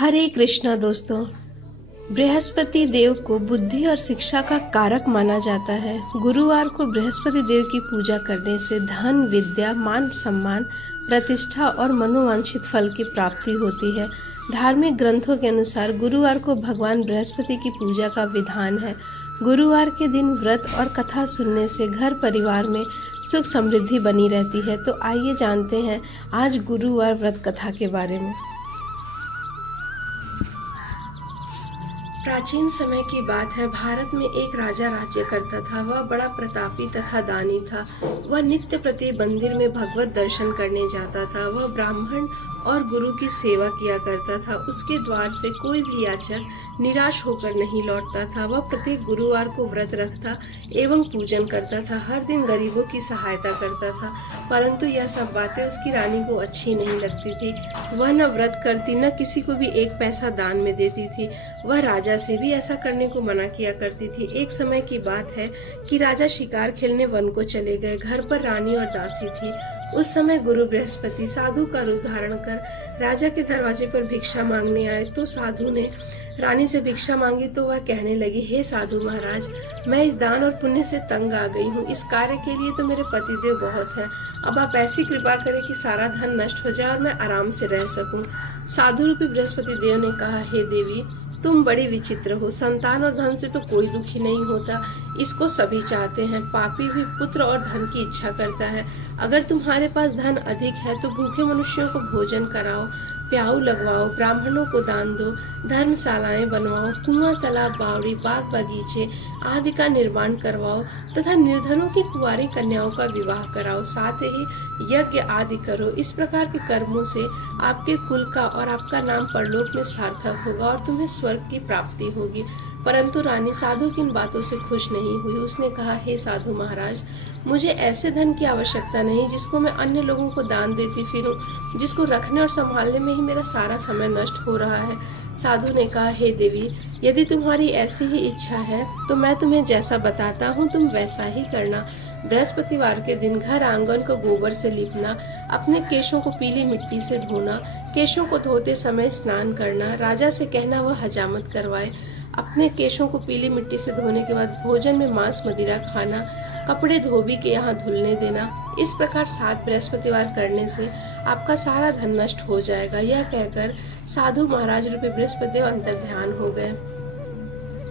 हरे कृष्णा दोस्तों। बृहस्पति देव को बुद्धि और शिक्षा का कारक माना जाता है। गुरुवार को बृहस्पति देव की पूजा करने से धन, विद्या, मान सम्मान, प्रतिष्ठा और मनोवांछित फल की प्राप्ति होती है। धार्मिक ग्रंथों के अनुसार गुरुवार को भगवान बृहस्पति की पूजा का विधान है। गुरुवार के दिन व्रत और कथा सुनने से घर परिवार में सुख समृद्धि बनी रहती है। तो आइए जानते हैं आज गुरुवार व्रत कथा के बारे में। प्राचीन समय की बात है। भारत में एक राजा राज्य करता था। वह बड़ा प्रतापी तथा दानी था। वह नित्य प्रति मंदिर में भगवत दर्शन करने जाता था। वह ब्राह्मण और गुरु की सेवा किया करता था। उसके द्वार से कोई भी याचक निराश होकर नहीं लौटता था। वह प्रत्येक गुरुवार को व्रत रखता एवं पूजन करता था। हर दिन गरीबों की सहायता करता था। परंतु यह सब बातें उसकी रानी को अच्छी नहीं लगती थी। वह न व्रत करती, न किसी को भी एक पैसा दान में देती थी। वह राजा से भी ऐसा करने को मना किया करती थी। एक समय की बात है कि राजा शिकार खेलने वन को चले गए। घर पर रानी और दासी थी। उस समय गुरु बृहस्पति साधु का रूप धारण कर राजा के दरवाजे पर भिक्षा मांगने आए। तो साधु ने रानी से भिक्षा मांगी तो वह कहने लगी, हे साधु महाराज, मैं इस दान और पुण्य से तंग आ गई हूँ। इस कार्य के लिए तो मेरे पतिदेव बहुत हैं। अब आप ऐसी कृपा करें कि सारा धन नष्ट हो जाए और मैं आराम से रह सकूं। साधु रूपी बृहस्पति देव ने कहा, हे देवी, तुम बड़ी विचित्र हो। संतान और धन से तो कोई दुखी नहीं होता, इसको सभी चाहते हैं। पापी भी पुत्र और धन की इच्छा करता है। अगर तुम्हारे पास धन अधिक है तो भूखे मनुष्यों को भोजन कराओ, प्याऊ लगवाओ, ब्राह्मणों को दान दो, धर्मशालाएं बनवाओ, कुआं, तालाब, बावड़ी, बाग बगीचे आदि का निर्माण करवाओ तथा निर्धनों की कुंवारी कन्याओं का विवाह कराओ। साथ ही यज्ञ आदि करो। इस प्रकार के कर्मों से आपके कुल का और आपका नाम परलोक में सार्थक होगा और तुम्हें स्वर्ग की प्राप्ति होगी। परंतु रानी साधु की इन बातों से खुश नहीं हुई। उसने कहा, हे साधु महाराज, मुझे ऐसे धन की आवश्यकता नहीं जिसको मैं अन्य लोगों को दान देती फिरूं, जिसको रखने और संभालने में ही मेरा सारा समय नष्ट हो रहा है। साधु ने कहा, हे देवी, यदि तुम्हारी ऐसी ही इच्छा है तो मैं तुम्हें जैसा बताता हूँ तुम वैसा ही करना। बृहस्पतिवार के दिन घर आंगन को गोबर से लीपना, अपने केशों को पीली मिट्टी से धोना, केशों को धोते समय स्नान करना, राजा से कहना वह हजामत करवाए। अपने केशों को पीली मिट्टी से धोने के बाद भोजन में मांस मदिरा खाना, कपड़े धोबी के यहाँ धुलने देना। इस प्रकार 7 बृहस्पतिवार करने से आपका सारा धन नष्ट हो जाएगा। यह कहकर साधु महाराज रूपी बृहस्पति अंतर ध्यान हो गए।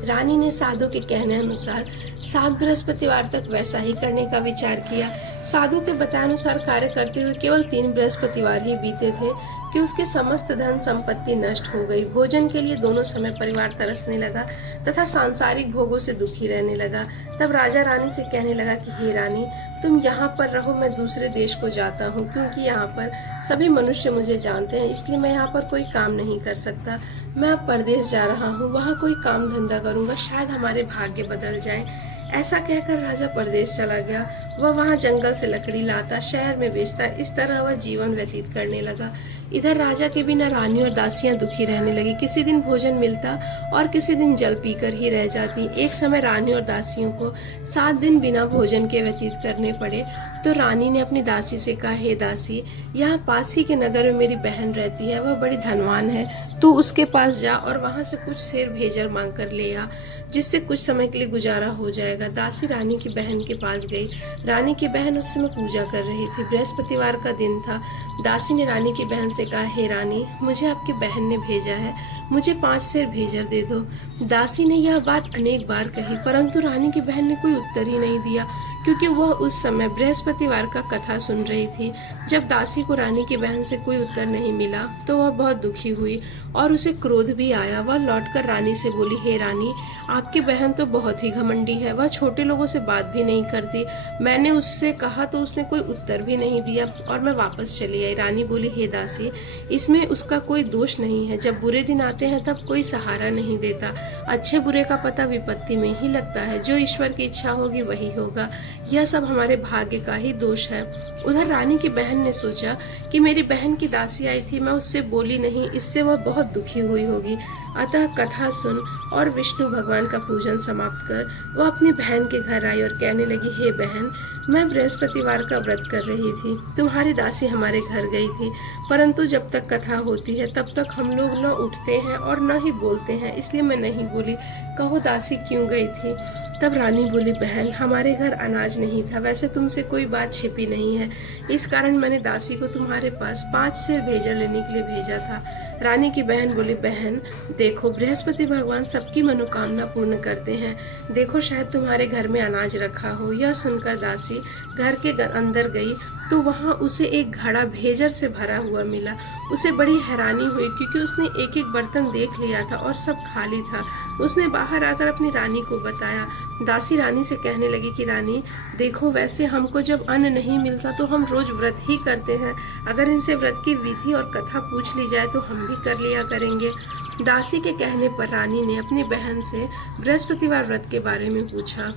रानी ने साधु के कहने अनुसार 7 बृहस्पतिवार तक वैसा ही करने का विचार किया। साधु के बताए अनुसार कार्य करते हुए केवल 3 बृहस्पतिवार ही बीते थे कि उसकी समस्त धन संपत्ति नष्ट हो गई। भोजन के लिए दोनों समय परिवार तरसने लगा तथा सांसारिक भोगों से दुखी रहने लगा। तब राजा रानी से कहने लगा कि हे रानी, तुम यहाँ पर रहो, मैं दूसरे देश को जाता हूँ, क्योंकि यहाँ पर सभी मनुष्य मुझे जानते हैं, इसलिए मैं यहाँ पर कोई काम नहीं कर सकता। मैं अब परदेश जा रहा हूँ, वहाँ कोई काम धंधा करूँगा, शायद हमारे भाग्य बदल जाए। ऐसा कहकर राजा परदेश चला गया। वह वहाँ जंगल से लकड़ी लाता, शहर में बेचता। इस तरह वह जीवन व्यतीत करने लगा। इधर राजा के बिना रानी और दासियां दुखी रहने लगी। किसी दिन भोजन मिलता और किसी दिन जल पीकर ही रह जाती। एक समय रानी और दासियों को 7 दिन बिना भोजन के व्यतीत करने पड़े। तो रानी ने अपनी दासी से कहा, हे दासी, यहाँ पास ही के नगर में मेरी बहन रहती है, वह बड़ी धनवान है। तू उसके पास जा और वहाँ से कुछ शेर भेजर मांग कर ले आ, जिससे कुछ समय के लिए गुजारा हो जाएगा। दासी रानी की बहन के पास गई। रानी की बहन उस समय पूजा कर रही थी। बृहस्पतिवार का दिन था। दासी ने रानी की बहन से कहा, हे रानी, मुझे आपकी बहन ने भेजा है, मुझे 5 शेर भेजर दे दो। दासी ने यह बात अनेक बार कही, परंतु रानी की बहन ने कोई उत्तर ही नहीं दिया, क्योंकि वह उस समय बृहस्पतिवार का कथा सुन रही थी। जब दासी को रानी की बहन से कोई उत्तर नहीं मिला तो वह बहुत दुखी हुई और उसे क्रोध भी आया। वह लौटकर रानी से बोली, हे रानी, आपकी बहन तो बहुत ही घमंडी है, वह छोटे लोगों से बात भी नहीं करती। मैंने उससे कहा तो उसने कोई उत्तर भी नहीं दिया और मैं वापस चली आई। रानी बोली, हे दासी, इसमें उसका कोई दोष नहीं है। जब बुरे दिन आते हैं तब कोई सहारा नहीं देता। अच्छे बुरे का पता विपत्ति में ही लगता है। जो ईश्वर की इच्छा होगी वही होगा। यह सब हमारे भाग्य का ही दोष है। उधर रानी की बहन ने सोचा कि मेरी बहन की दासी आई थी, मैं उससे बोली नहीं, इससे वह बहुत दुखी हुई होगी। अतः कथा सुन और विष्णु भगवान का पूजन समाप्त कर वह अपनी बहन के घर आई और कहने लगी, हे बहन, मैं बृहस्पतिवार का व्रत कर रही थी, तुम्हारी दासी हमारे घर गई थी, परंतु परंतु जब तक कथा होती है तब तक हम लोग न उठते हैं और न ही बोलते हैं, इसलिए मैं नहीं बोली। कहो दासी क्यों गई थी? तब रानी बोली, बहन हमारे घर अनाज नहीं था, वैसे तुमसे कोई बात छिपी नहीं है, इस कारण मैंने दासी को तुम्हारे पास 5 सेर भेजा लेने के लिए भेजा था। रानी की बहन बोली, बहन देखो बृहस्पति भगवान सबकी मनोकामना पूर्ण करते हैं, देखो शायद तुम्हारे घर में अनाज रखा हो। यह सुनकर दासी घर के अंदर गई तो वहाँ उसे एक घड़ा भेजर से भरा हुआ मिला। उसे बड़ी हैरानी हुई क्योंकि उसने एक एक बर्तन देख लिया था और सब खाली था। उसने बाहर आकर अपनी रानी को बताया। दासी रानी से कहने लगी कि रानी देखो, वैसे हमको जब अन्न नहीं मिलता तो हम रोज व्रत ही करते हैं, अगर इनसे व्रत की विधि और कथा पूछ ली जाए तो हम भी कर लिया करेंगे। दासी के कहने पर रानी ने अपनी बहन से बृहस्पतिवार व्रत के बारे में पूछा।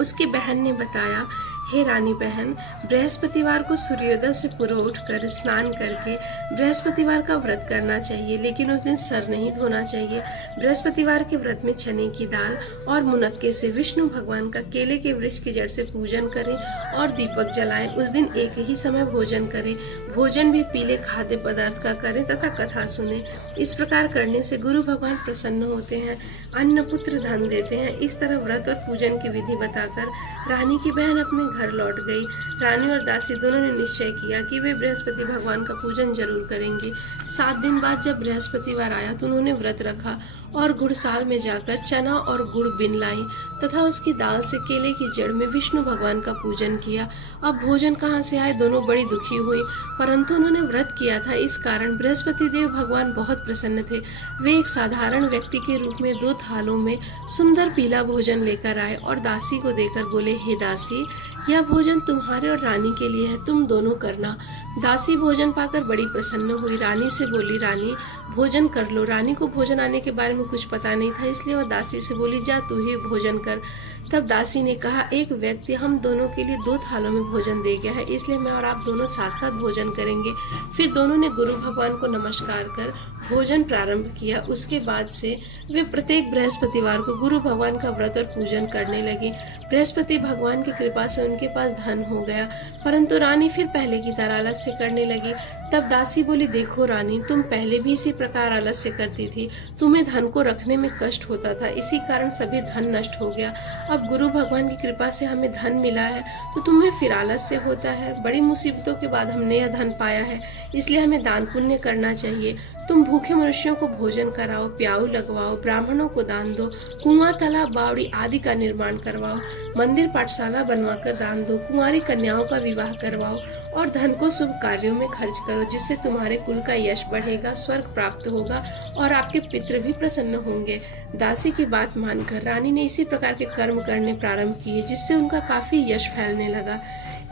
उसकी बहन ने बताया, हे रानी बहन, बृहस्पतिवार को सूर्योदय से पूर्व उठकर स्नान करके बृहस्पतिवार का व्रत करना चाहिए, लेकिन उस दिन सर नहीं धोना चाहिए। बृहस्पतिवार के व्रत में चने की दाल और मुनक्के से विष्णु भगवान का केले के वृक्ष की जड़ से पूजन करें और दीपक जलाएं। उस दिन एक ही समय भोजन करें, भोजन भी पीले खाद्य पदार्थ का करें तथा कथा सुने। इस प्रकार करने से गुरु भगवान प्रसन्न होते हैं, अन्न पुत्र धन देते हैं। इस तरह व्रत और पूजन की विधि बताकर रानी की बहन अपने घर लौट गई। रानी और दासी दोनों ने निश्चय किया कि वे बृहस्पति भगवान का पूजन जरूर करेंगे। 7 दिन बाद जब बृहस्पतिवार आया तो उन्होंने व्रत रखा और गुड़साल में जाकर चना और गुड़ बिन लाई तथा उसकी दाल से केले की जड़ में विष्णु भगवान का पूजन किया। अब भोजन कहाँ से आए, दोनों बड़ी दुखी हुई, परंतु उन्होंने व्रत किया था, इस कारण बृहस्पति देव भगवान बहुत प्रसन्न थे। वे एक साधारण व्यक्ति के रूप में 2 थालों में सुंदर पीला भोजन लेकर आए और दासी को देकर बोले, हे दासी, यह भोजन तुम्हारे और रानी के लिए है, तुम दोनों करना। दासी भोजन पाकर बड़ी प्रसन्न हुई, रानी से बोली, रानी भोजन कर लो। रानी को भोजन आने के बारे में कुछ पता नहीं था, इसलिए वह दासी से बोली, जा तू ही भोजन कर। तब दासी ने कहा, एक व्यक्ति हम दोनों के लिए 2 थालों में भोजन दे गया है, इसलिए मैं और आप दोनों साथ साथ भोजन करेंगे। फिर दोनों ने गुरु भगवान को नमस्कार कर भोजन प्रारंभ किया। उसके बाद से वे प्रत्येक बृहस्पतिवार को गुरु भगवान का व्रत और पूजन करने लगे। बृहस्पति भगवान की कृपा से उनके पास धन हो गया, परंतु रानी फिर पहले की तरह आलस्य करने लगी। तब दासी बोली, देखो रानी, तुम पहले भी इसी प्रकार आलस्य करती थी, तुम्हें धन को रखने में कष्ट होता था, इसी कारण सभी धन नष्ट हो गया। अब गुरु भगवान की कृपा से हमें धन मिला है तो तुम्हें फिर आलस्य होता है। बड़ी मुसीबतों के बाद हमने यह धन पाया है, इसलिए हमें दान पुण्य करना चाहिए। तुम भूखे मनुष्यों को भोजन कराओ, प्याऊ लगवाओ, ब्राह्मणों को दान दो, कुआं, तालाब, बावड़ी आदि का निर्माण करवाओ, मंदिर पाठशाला बनवाकर दान दो, कुंवारी कन्याओं का विवाह करवाओ और धन को शुभ कार्यों में खर्च करो, जिससे तुम्हारे कुल का यश बढ़ेगा, स्वर्ग प्राप्त होगा और आपके पितृ भी प्रसन्न होंगे। दासी की बात मानकर रानी ने इसी प्रकार के कर्म करने प्रारंभ किए, जिससे उनका काफी यश फैलने लगा।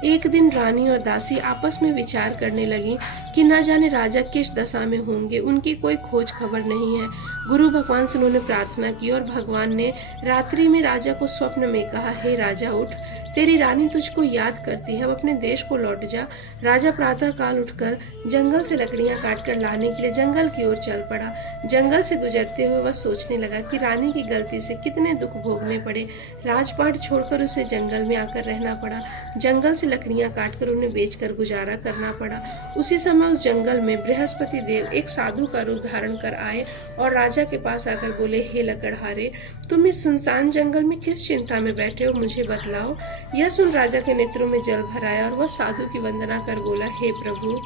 एक दिन रानी और दासी आपस में विचार करने लगी कि न जाने राजा किस दशा में होंगे, उनकी कोई खोज खबर नहीं है। गुरु भगवान से उन्होंने प्रार्थना की और भगवान ने रात्रि में राजा को स्वप्न में कहा, हे राजा उठ, तेरी रानी तुझको याद करती है, अब अपने देश को लौट जा। राजा प्रातः काल उठकर जंगल से लकड़ियां काटकर लाने के लिए जंगल की ओर चल पड़ा। जंगल से गुजरते हुए वह सोचने लगा कि रानी की गलती से कितने दुख भोगने पड़े। राजपाट छोड़कर उसे जंगल में आकर रहना पड़ा। जंगल से लकड़ियां काटकर उन्हें बेचकर गुजारा करना पड़ा। उसी समय उस जंगल में बृहस्पति देव एक साधु का रूप धारण कर आए और राजा के पास आकर बोले, हे लकड़हारे, तुम इस सुनसान जंगल में किस चिंता में बैठे हो, मुझे बतलाओ। यह सुन राजा के नेत्रों में जल भर आया और वह साधु की वंदना कर बोला, हे प्रभु,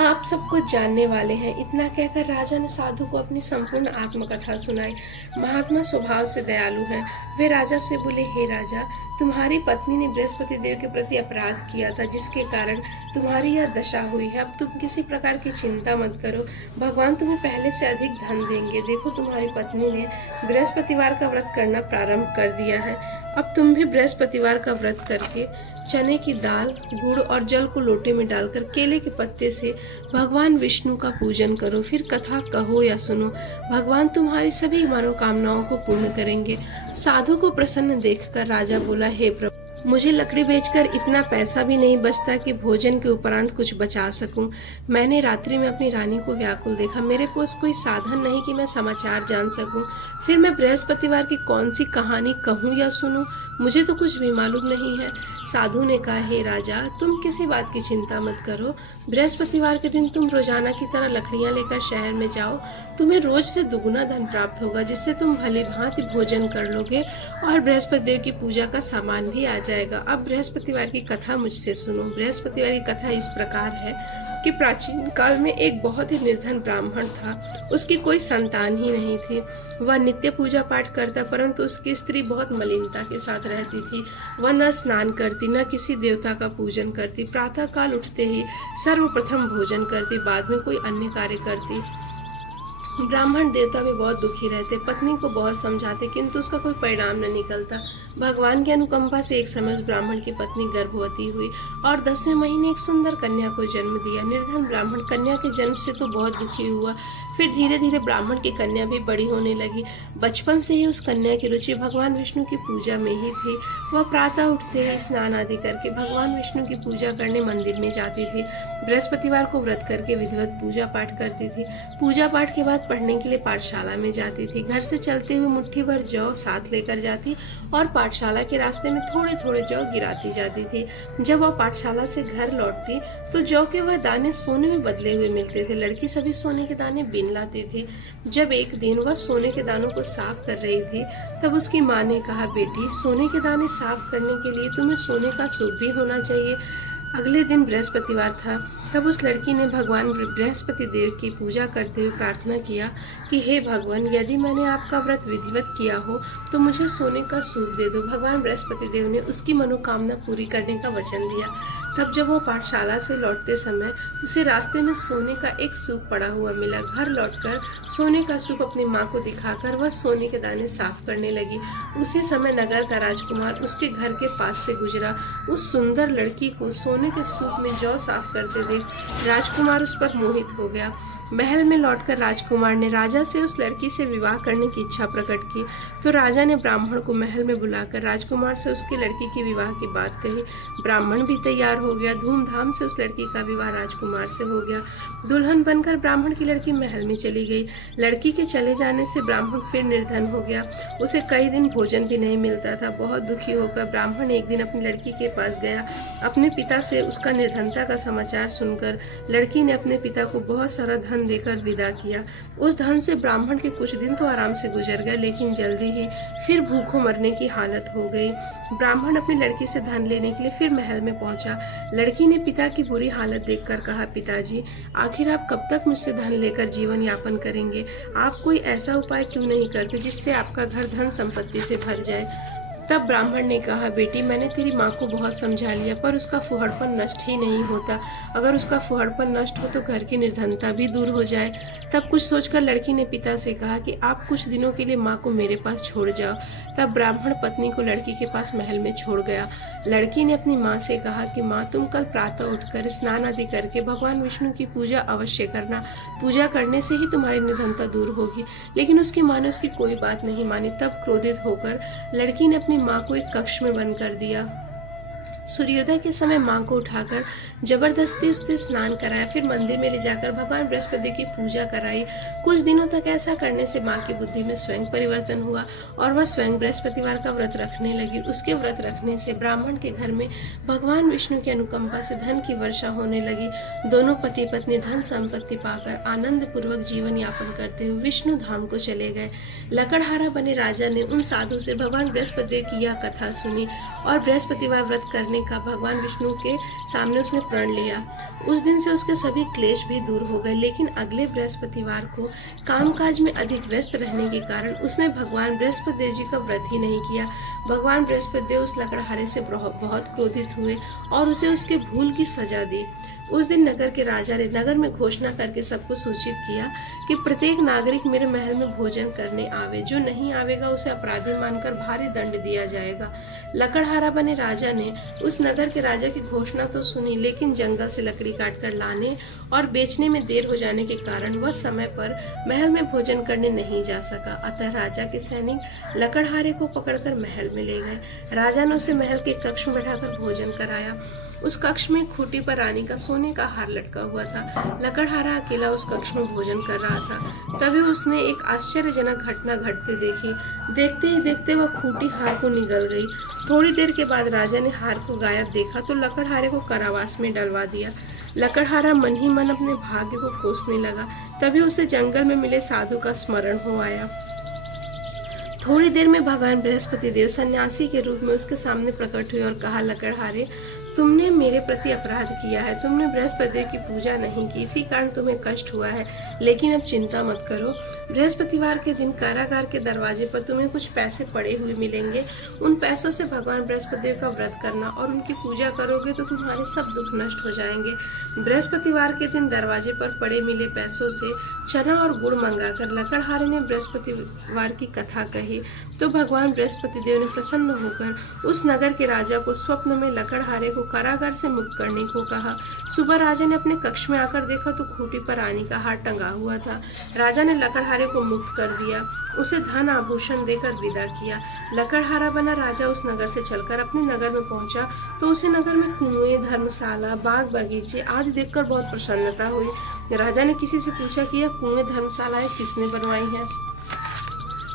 आप सब कुछ जानने वाले हैं। इतना कहकर राजा ने साधु को अपनी संपूर्ण आत्मकथा सुनाई। महात्मा स्वभाव से दयालु हैं। वे राजा से बोले, हे राजा, तुम्हारी पत्नी ने बृहस्पति देव के प्रति अपराध किया था, जिसके कारण तुम्हारी यह दशा हुई है। अब तुम किसी प्रकार की चिंता मत करो, भगवान तुम्हें पहले से अधिक धन देंगे। देखो, तुम्हारी पत्नी ने बृहस्पतिवार का व्रत करना प्रारंभ कर दिया है। अब तुम भी बृहस्पतिवार का व्रत करके चने की दाल, गुड़ और जल को लोटे में डालकर केले के पत्ते से भगवान विष्णु का पूजन करो। फिर कथा कहो या सुनो, भगवान तुम्हारी सभी मनोकामनाओं को पूर्ण करेंगे। साधु को प्रसन्न देखकर राजा बोला, हे प्रभु, मुझे लकड़ी बेचकर इतना पैसा भी नहीं बचता कि भोजन के उपरांत कुछ बचा सकूं। मैंने रात्रि में अपनी रानी को व्याकुल देखा। मेरे पास कोई साधन नहीं कि मैं समाचार जान सकूं। फिर मैं बृहस्पतिवार की कौन सी कहानी कहूं या सुनूं? मुझे तो कुछ भी मालूम नहीं है। साधु ने कहा, हे राजा, तुम किसी बात की चिंता मत करो। बृहस्पतिवार के दिन तुम रोजाना की तरह लकड़ियां लेकर शहर में जाओ। तुम्हें रोज से दुगुना धन प्राप्त होगा, जिससे तुम भली भांति भोजन कर लोगे और बृहस्पति देव की पूजा का सामान भी आ जाएगा। अब बृहस्पतिवार की कथा मुझसे सुनो। बृहस्पतिवार की कथा इस प्रकार है कि प्राचीन काल में एक बहुत ही निर्धन ब्राह्मण था। उसकी कोई संतान ही नहीं थी। वह नित्य पूजा पाठ करता, परंतु उसकी स्त्री बहुत मलिनता के साथ रहती थी। वह न स्नान करती, न किसी देवता का पूजन करती। प्रातः काल उठते ही सर्वप्रथम भोजन करती, बाद में कोई अन्य कार्य करती। ब्राह्मण देवता भी बहुत दुखी रहते, पत्नी को बहुत समझाते, किंतु उसका कोई परिणाम न निकलता। भगवान की अनुकंपा से एक समय उस ब्राह्मण की पत्नी गर्भवती हुई और 10वें महीने एक सुंदर कन्या को जन्म दिया। निर्धन ब्राह्मण कन्या के जन्म से तो बहुत दुखी हुआ। फिर धीरे धीरे ब्राह्मण की कन्या भी बड़ी होने लगी। बचपन से ही उस कन्या की रुचि भगवान विष्णु की पूजा में ही थी। वह प्रातः उठते ही स्नान आदि करके भगवान विष्णु की पूजा करने मंदिर में जाती थी। बृहस्पतिवार को व्रत करके विधिवत पूजा पाठ करती थी। पूजा पाठ के बाद पढ़ने के लिए पाठशाला में जाती थी। घर से चलते हुए मुट्ठी भर जौ साथ लेकर जाती और पाठशाला के रास्ते में थोड़े थोड़े जौ गिराती जाती थी। जब वह पाठशाला से घर लौटती तो जौ के वह दाने सोने में बदले हुए मिलते थे। लड़की सभी सोने के दाने बीन लाती थी। जब एक दिन वह सोने के दानों को साफ कर रही थी, तब उसकी माँ ने कहा, बेटी, सोने के दाने साफ करने के लिए तुम्हें सोने का सूप भी होना चाहिए। अगले दिन बृहस्पतिवार था। तब उस लड़की ने भगवान बृहस्पति देव की पूजा करते हुए प्रार्थना किया कि हे भगवान, यदि मैंने आपका व्रत विधिवत किया हो तो मुझे सोने का सूप दे दो। भगवान बृहस्पति देव ने उसकी मनोकामना पूरी करने का वचन दिया। तब जब वह पाठशाला से लौटते समय उसे रास्ते में सोने का एक सूप पड़ा हुआ मिला। घर लौटकर सोने का सूप अपनी माँ को दिखाकर वह सोने के दाने साफ करने लगी। उसी समय नगर का राजकुमार उसके घर के पास से गुजरा। उस सुंदर लड़की को सोने के सूप में जौ साफ करते देख राजकुमार उस पर मोहित हो गया। महल में लौटकर राजकुमार ने राजा से उस लड़की से विवाह करने की इच्छा प्रकट की। तो राजा ने ब्राह्मण को महल में बुलाकर राजकुमार से उसकी लड़की के विवाह की बात कही। ब्राह्मण भी तैयार हो गया। धूमधाम से उस लड़की का विवाह राजकुमार से हो गया। दुल्हन बनकर ब्राह्मण की लड़की महल में चली गई। लड़की के चले जाने से ब्राह्मण फिर निर्धन हो गया। उसे कई दिन भोजन भी नहीं मिलता था। बहुत दुखी होकर ब्राह्मण एक दिन अपनी लड़की के पास गया। अपने पिता से उसका निर्धनता का समाचार सुनकर लड़की ने अपने पिता को बहुत सारा धन देकर विदा किया। उस धन से ब्राह्मण के कुछ दिन तो आराम से गुजर गए, लेकिन जल्दी ही फिर भूखों मरने की हालत हो गई। ब्राह्मण अपनी लड़की से धन लेने के लिए फिर महल में पहुंचा। लड़की ने पिता की बुरी हालत देखकर कहा, पिताजी, आखिर आप कब तक मुझसे धन लेकर जीवन यापन करेंगे? आप कोई ऐसा उपाय क्यों नहीं करते जिससे आपका घर धन संपत्ति से भर जाए? तब ब्राह्मण ने कहा, बेटी, मैंने तेरी माँ को बहुत समझा लिया, पर उसका फुहड़पन नष्ट ही नहीं होता। अगर उसका फुहड़पन नष्ट हो तो घर की निर्धनता भी दूर हो जाए। तब कुछ सोचकर लड़की ने पिता से कहा कि आप कुछ दिनों के लिए माँ को मेरे पास छोड़ जाओ। तब ब्राह्मण पत्नी को लड़की के पास महल में छोड़ गया। लड़की ने अपनी माँ से कहा कि माँ, तुम कल प्रातः उठकर स्नान आदि करके भगवान विष्णु की पूजा अवश्य करना। पूजा करने से ही तुम्हारी निर्धनता दूर होगी। लेकिन उसकी माँ ने उसकी कोई बात नहीं मानी। तब क्रोधित होकर लड़की ने अपनी माँ को एक कक्ष में बंद कर दिया। सूर्योदय के समय माँ को उठाकर जबरदस्ती उससे स्नान कराया। फिर मंदिर में ले जाकर भगवान बृहस्पति की पूजा कराई। कुछ दिनों तक ऐसा करने से माँ की बुद्धि में स्वयं परिवर्तन हुआ और वह स्वयं बृहस्पतिवार का व्रत रखने लगी। उसके व्रत रखने से ब्राह्मण के घर में भगवान विष्णु की अनुकंपा से धन की वर्षा होने लगी। दोनों पति पत्नी धन संपत्ति पाकर आनंद पूर्वक जीवन यापन करते हुए विष्णु धाम को चले गए। लकड़हारा बने राजा ने उन साधु से भगवान बृहस्पति की यह कथा सुनी और बृहस्पतिवार व्रत करने का भगवान विष्णु के सामने उसने प्रण लिया। उस दिन से उसके सभी क्लेश भी दूर हो गए। लेकिन अगले बृहस्पतिवार को कामकाज में अधिक व्यस्त रहने के कारण उसने भगवान बृहस्पति देव जी का व्रत ही नहीं किया। भगवान बृहस्पति देव उस लकड़हारे से बहुत क्रोधित हुए और उसे उसके भूल की सजा दी। उस दिन नगर के राजा ने नगर में घोषणा करके सबको सूचित किया कि प्रत्येक नागरिक मेरे महल में भोजन करने आवे। जो नहीं आवेगा उसे अपराधी मानकर भारी दंड दिया जाएगा। लकड़हारा बने राजा ने उस नगर के राजा की घोषणा तो सुनी, लेकिन जंगल से लकड़ी काटकर लाने और बेचने में देर हो जाने के कारण वह समय पर महल में भोजन करने नहीं जा सका। अतः राजा के सैनिक लकड़हारे को पकड़कर महल में ले गए। राजा ने उसे महल के कक्ष में बैठाकर भोजन कराया। उस कक्ष में खूंटी पर रानी का सोने का हार लटका हुआ था। लकड़हारा अकेला उस कक्ष में भोजन कर रहा था। तभी उसने एक आश्चर्यजनक घटना घटते देखी। देखते ही देखते वह खूंटी हार को निगल गई। थोड़ी देर के बाद राजा ने हार को गायब देखा तो लकड़हारे को कारावास में डलवा दिया। लकड़हारा मन ही मन अपने भाग्य को कोसने लगा। तभी उसे जंगल में मिले साधु का स्मरण हो आया। थोड़ी देर में भगवान बृहस्पति देव सन्यासी के रूप में उसके सामने प्रकट हुए और कहा, लकड़हारे, तुमने मेरे प्रति अपराध किया है। तुमने बृहस्पति देव की पूजा नहीं की, इसी कारण तुम्हें कष्ट हुआ है। लेकिन अब चिंता मत करो। बृहस्पतिवार के दिन कारागार के दरवाजे पर तुम्हें कुछ पैसे पड़े हुए मिलेंगे। उन पैसों से भगवान बृहस्पति देव का व्रत करना और उनकी पूजा करोगे तो तुम्हारे सब दुख नष्ट हो जाएंगे। बृहस्पतिवार के दिन दरवाजे पर पड़े मिले पैसों से चना और गुड़ मंगाकर लकड़हारे ने बृहस्पतिवार की कथा कही तो भगवान बृहस्पति देव ने प्रसन्न होकर उस नगर के राजा को स्वप्न में लकड़हारे को कारागार से मुक्त करने को कहा। सुबह राजा ने अपने कक्ष में आकर देखा तो खूंटी पर रानी का हार टंगा हुआ था। राजा ने लकड़हारे को मुक्त कर दिया, उसे धन आभूषण देकर विदा किया। लकड़हारा बना राजा उस नगर से चलकर अपने नगर में पहुंचा तो उसे नगर में कुएं, धर्मशाला, बाग बगीचे आदि देखकर बहुत प्रसन्नता हुई। राजा ने किसी से पूछा कि यह कुएं, धर्मशालाएं किसने बनवाई हैं।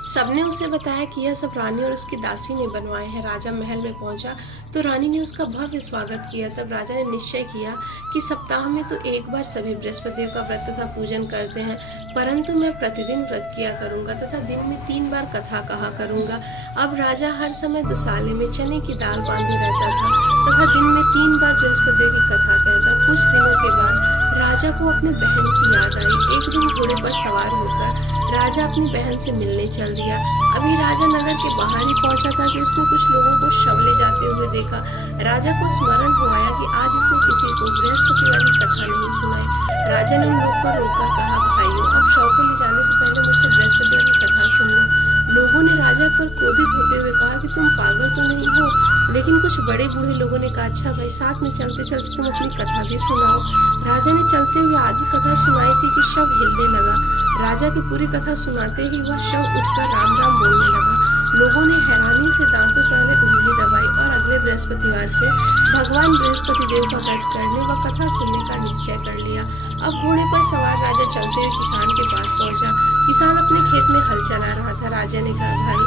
सबने उसे बताया कि यह सब रानी और उसकी दासी ने बनवाए हैं। राजा महल में पहुंचा तो रानी ने उसका भव्य स्वागत किया। तब राजा ने निश्चय किया कि सप्ताह में तो एक बार सभी बृहस्पति का व्रत तथा पूजन करते हैं, परंतु मैं प्रतिदिन व्रत किया करूंगा तथा दिन में 3 बार कथा कहा करूंगा। अब राजा हर समय दुसाले में चने की दाल बांधे रहता था तथा दिन में 3 बार बृहस्पति की कथा कहता। कुछ दिनों के बाद राजा को अपने बहन की याद आई। एक दिन घोड़े पर सवार होकर राजा अपनी बहन से मिलने चल दिया। अभी राजा नगर के बाहर ही पहुंचा था कि उसने कुछ लोगों को शव ले जाते हुए देखा। राजा को स्मरण हो आया कि आज उसने किसी को बृहस्पतिवार की कथा नहीं सुनाई। राजा ने उन लोग को रोककर कहा, भाइयों, अब शव को ले जाने से पहले मुझसे बृहस्पतिवार की कथा सुन लो। लोगों ने राजा पर क्रोधित होते हुए कहा कि तुम पागल तो नहीं हो। लेकिन कुछ बड़े बूढ़े लोगों ने कहा, अच्छा भाई, साथ में चलते चलते तुम अपनी कथा भी सुनाओ। राजा ने चलते हुए आधी कथा सुनाई थी कि शव हिलने लगा। राजा की पूरी कथा सुनाते ही वह शव उठकर राम राम बोलने लगा। लोगों ने हैरानी से दांतों तले उंगली दबाई और अगले बृहस्पतिवार से भगवान बृहस्पति देव का व्रत करने व कथा सुनने का निश्चय कर लिया। अब घोड़े पर सवार राजा चलते हुए किसान के पास पहुंचा। किसान अपने खेत में हल चला रहा था। राजा ने कहा, भाई,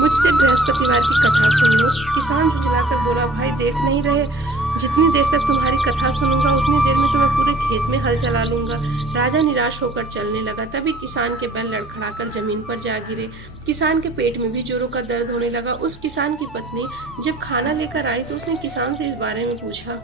मुझसे बृहस्पतिवार की कथा सुन लो। किसान झुंझलाकर बोला, भाई, देख नहीं रहे, जितनी देर तक तुम्हारी कथा सुनूंगा उतनी देर में तो मैं पूरे खेत में हल चला लूंगा। राजा निराश होकर चलने लगा। तभी किसान के बैल लड़खड़ाकर जमीन पर जा गिरे। किसान के पेट में भी जोरों का दर्द होने लगा। उस किसान की पत्नी जब खाना लेकर आई तो उसने किसान से इस बारे में पूछा।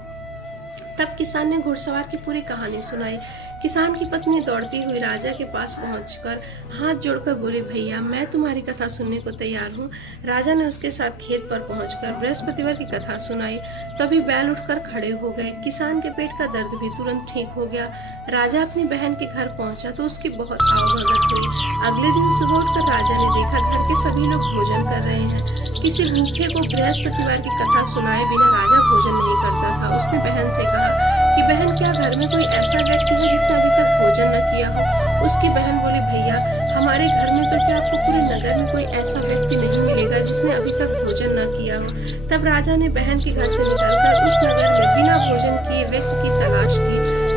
तब किसान ने घुड़सवार की पूरी कहानी सुनाई। किसान की पत्नी दौड़ती हुई राजा के पास पहुंचकर हाथ जोड़कर बोली, भैया, मैं तुम्हारी कथा सुनने को तैयार हूँ। राजा ने उसके साथ खेत पर पहुंचकर बृहस्पतिवार की कथा सुनाई। तभी बैल उठकर खड़े हो गए। किसान के पेट का दर्द भी तुरंत ठीक हो गया। राजा अपनी बहन के घर पहुंचा तो उसकी बहुत आवभगत हुई। अगले दिन सुबह उठकर राजा ने देखा घर के सभी लोग भोजन कर रहे हैं। किसी भूखे को बृहस्पतिवार की कथा सुनाए बिना राजा भोजन नहीं करता था। उसने बहन से कहा कि बहन, क्या घर में कोई ऐसा व्यक्ति है जिसने अभी तक भोजन न किया हो। उसकी बहन बोली, भैया, हमारे घर में तो क्या आपको पूरे नगर में कोई ऐसा व्यक्ति नहीं मिलेगा जिसने अभी तक भोजन न किया हो। तब राजा ने बहन के घर से निकलकर उस नगर में बिना भोजन किए व्यक्ति की तलाश की।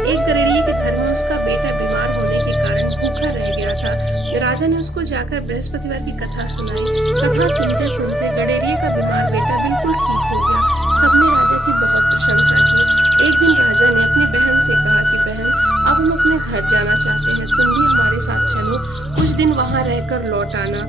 एक गड़ेड़िए के घर में उसका बेटा बीमार होने के कारण भूखा रह गया था। राजा ने उसको जाकर बृहस्पतिवार की कथा सुनाई। कथा सुनते सुनते गड़ेड़िए का बीमार बेटा बिल्कुल ठीक हो गया। सबने राजा की बहुत प्रशंसा की। एक दिन राजा ने अपनी बहन से कहा कि बहन, अब हम अपने घर जाना चाहते हैं, तुम भी हमारे साथ चलो, कुछ दिन वहां रहकर लौट आना।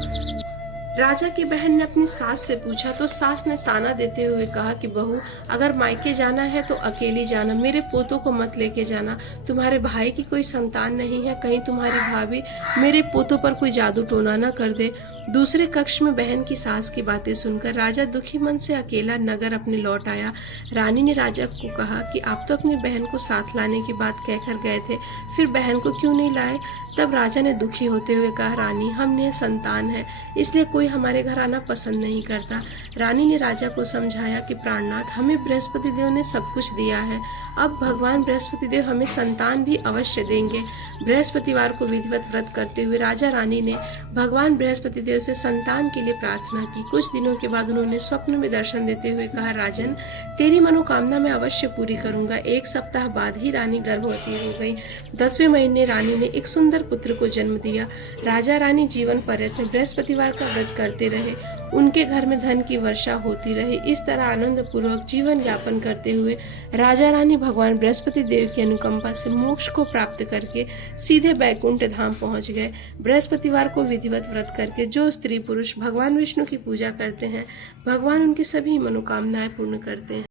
राजा की बहन ने अपनी सास से पूछा तो सास ने ताना देते हुए कहा कि बहू, अगर मायके जाना है तो अकेली जाना, मेरे पोतों को मत लेके जाना। तुम्हारे भाई की कोई संतान नहीं है, कहीं तुम्हारी भाभी मेरे पोतों पर कोई जादू टोना न कर दे। दूसरे कक्ष में बहन की सास की बातें सुनकर राजा दुखी मन से अकेला नगर अपने लौट आया। रानी ने राजा को कहा कि आप तो अपनी बहन को साथ लाने की बात कहकर गए थे, फिर बहन को क्यों नहीं लाए। तब राजा ने दुखी होते हुए कहा, रानी, हम निसंतान है, इसलिए कोई कोई हमारे घर आना पसंद नहीं करता। रानी ने राजा को समझाया कि प्राणनाथ, हमें बृहस्पति देव ने सब कुछ दिया है, अब भगवान बृहस्पति देव हमें संतान भी अवश्य देंगे। बृहस्पतिवार को विधिवत व्रत करते हुए राजा रानी ने भगवान बृहस्पति देव से संतान के लिए प्रार्थना की। कुछ दिनों के बाद उन्होंने स्वप्न में दर्शन देते हुए कहा, राजन, तेरी मनोकामना मैं अवश्य पूरी करूंगा। 1 सप्ताह बाद ही रानी गर्भवती हो गई। 10वें महीने रानी ने एक सुंदर पुत्र को जन्म दिया। राजा रानी जीवन पर्यंत बृहस्पतिवार का व्रत करते रहे। उनके घर में धन की वर्षा होती रही। इस तरह आनंद पूर्वक जीवन यापन करते हुए राजा रानी भगवान बृहस्पति देव की अनुकंपा से मोक्ष को प्राप्त करके सीधे बैकुंठ धाम पहुंच गए। बृहस्पतिवार को विधिवत व्रत करके जो स्त्री पुरुष भगवान विष्णु की पूजा करते हैं, भगवान उनकी सभी मनोकामनाएं पूर्ण करते हैं।